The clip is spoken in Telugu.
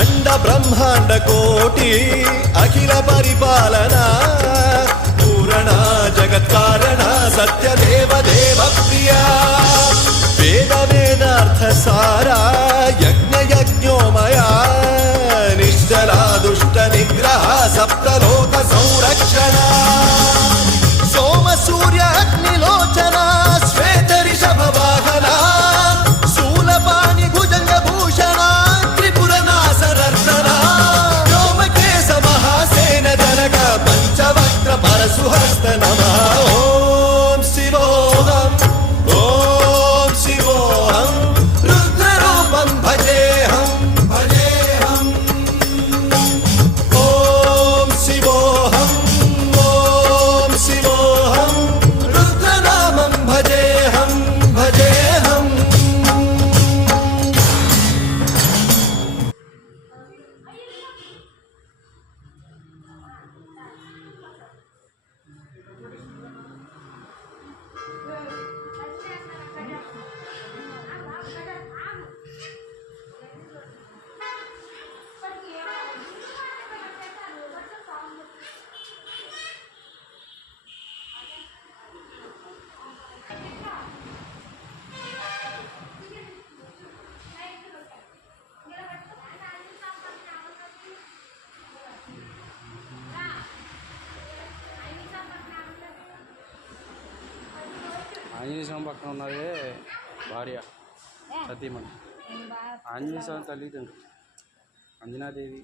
अंड ब्रह्मांड कोटि अखिल परिपालना पूरणा जगत्कारणा सत्यदेव देव प्रिया वेद वेदार्थ सारा यज्ञ यज्ञोमया निश्चला दुष्ट निग्रह सप्तलोक संरक्षणा सोम सूर्य अग्निलोचना श्वेत ऋषभ वाहना शूलपाणि भुजंग भूषणा त्रिपुर नासनर्तना व्योमकेश महासेन जनक पंचवक्त्र परशुहस्त नमः ओम शिवोऽहम् ओम शिवोऽहम् रुद्ररूपं भजेऽहं भजेऽहम् ओम शिवोऽहम् ओम शिवोऽहम् रुद्रनामं भजेऽहं भजेऽहम् ఆంజనేయ స్వామి పక్కన ఉన్నదే భార్య సతీమణి. ఆంజనేయ స్వామి తల్లిదండ్రులు అంజనాదేవి.